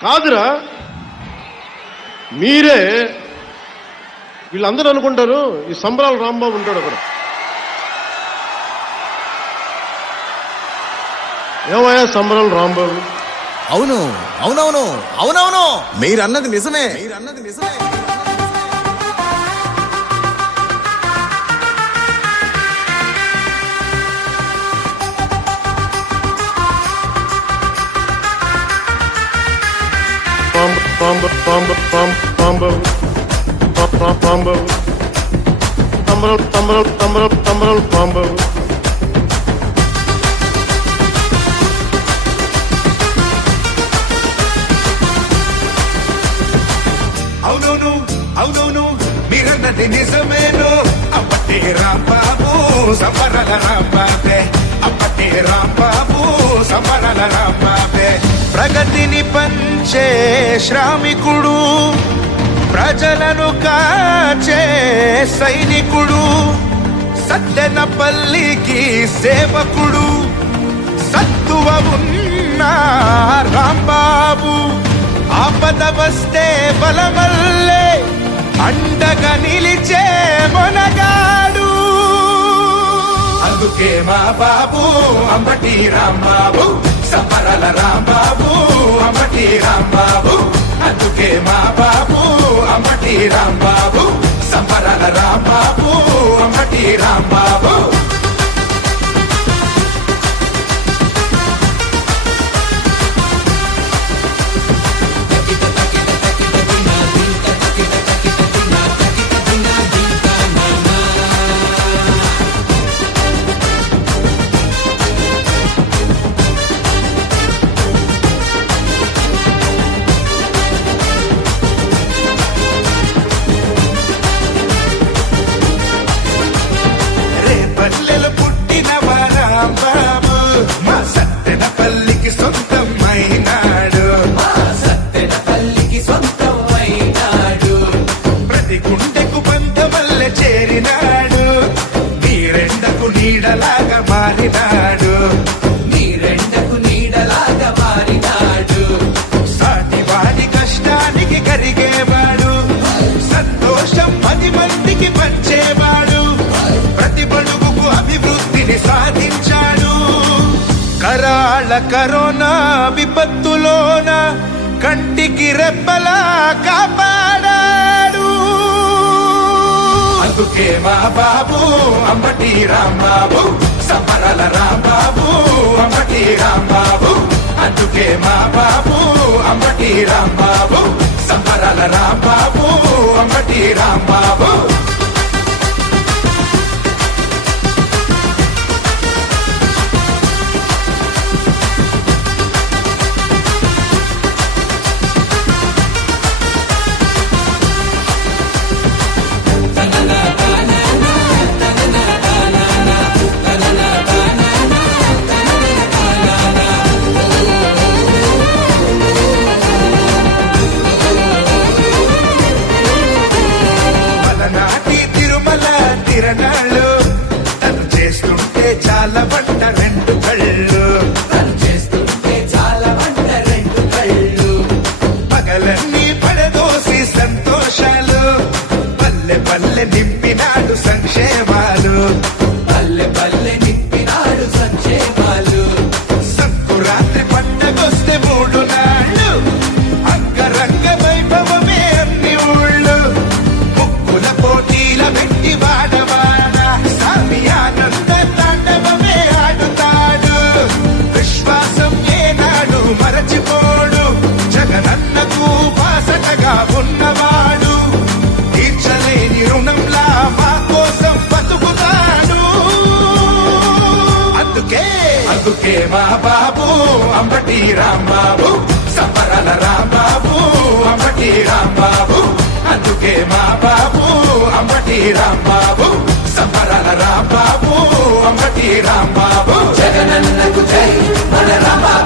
కాదురా, మీరే వీళ్ళందరూ అనుకుంటారు ఈ సంబరాల రాంబాబు ఉంటాడు అక్కడ. ఏమయ్యా సంబరాల రాంబాబు? అవును అవునవును అవునవును, మీరన్నది నిజమే. సంబరాల రాంబాబు. అవునవును అవునవును, మీరన్నది నిజమేను. అప్పటి రాంబాబు సంబరాల రాంబాబే, అప్పటి రాంబాబు సంబరాల రాంబాబే. ప్రగతిని పంచే శ్రామికుడు, ప్రజలను కాచే సైనికుడు, సత్తెనపల్లికి సేవకుడు, సత్తువ ఉన్న రాంబాబు. ఆపద వస్తే బలమల్లే అండగా నిలిచే మొనగాడు. అందుకే మా బాబు అంబటి రాంబాబు, సంబరాల రాంబాబు, అంబటి రాంబాబు. అందుకే మా బాబు అంబటి రాంబాబు, సంబరాల రాంబాబు, అంబటి రాంబాబు. పల్లెలు పుట్టిన రాంబాబు, మా సత్తెనపల్లికి సొంతం అయినాడు, మా సత్తెనపల్లికి సొంతం అయినాడు. ప్రతి గుండెకు బంధమల్లె చేరినాడు, నీరెండకు నీడలాగా మారినాడు, నీరెండకు నీడలాగా మారినాడు. సాటి వారి కష్టానికి కరిగేవాడు, సంతోషం 10 మందికి పంచేవాడు, ప్రతి బడుగుకు అభివృద్ధిని సాధించాడు. కరాళ కరోనా విపత్తులోన కంటికి రెప్పలా కాపాడాడు. అందుకే మా బాబు అంబటి రాంబాబు, సంబరాల రాంబాబు, అంబటి రాంబాబు. అందుకే మా బాబు అంబటి రాంబాబు, సంబరాల రాంబాబు, అంబటి రాంబాబు. తిరణాళ్ళు తను చేస్తుంటే చాలా వంట రెండు కళ్ళు, తను చేస్తుంటే చాలా వంట రెండు కళ్ళు. పగలన్నీ పడదోసి సంతోషాలు, పల్లె పల్లె నింపినాడు సంక్షేమాలు, పల్లె పల్లె నింపినాడు సంక్షేమాలు. సంకురాత్రి పండగొస్తే 3 నాళ్ళు అంగరంగ వైభవమే అన్ని ఊళ్ళు. ముక్కుల పోటీల పెట్టి వాడవాడ సామియానంద తాండవమే ఆడుతాడు. విశ్వాసం ఏనాడు మరచిపోడు, జగనన్నకు బాసటగా ఉన్నవాడు. తీర్చలేని రుణంలా మా కోసం బతుకుతాడు. అందుకే మా బాబు అంబటి రాంబాబు, సంబరాల రాంబాబు, అంబటి రాంబాబు. అందుకే మా బాబు అంబటి రాంబాబు, సంబరాల రాంబాబు, అంబటి రాంబాబు. జగనన్నకు జై మన రాంబాబు.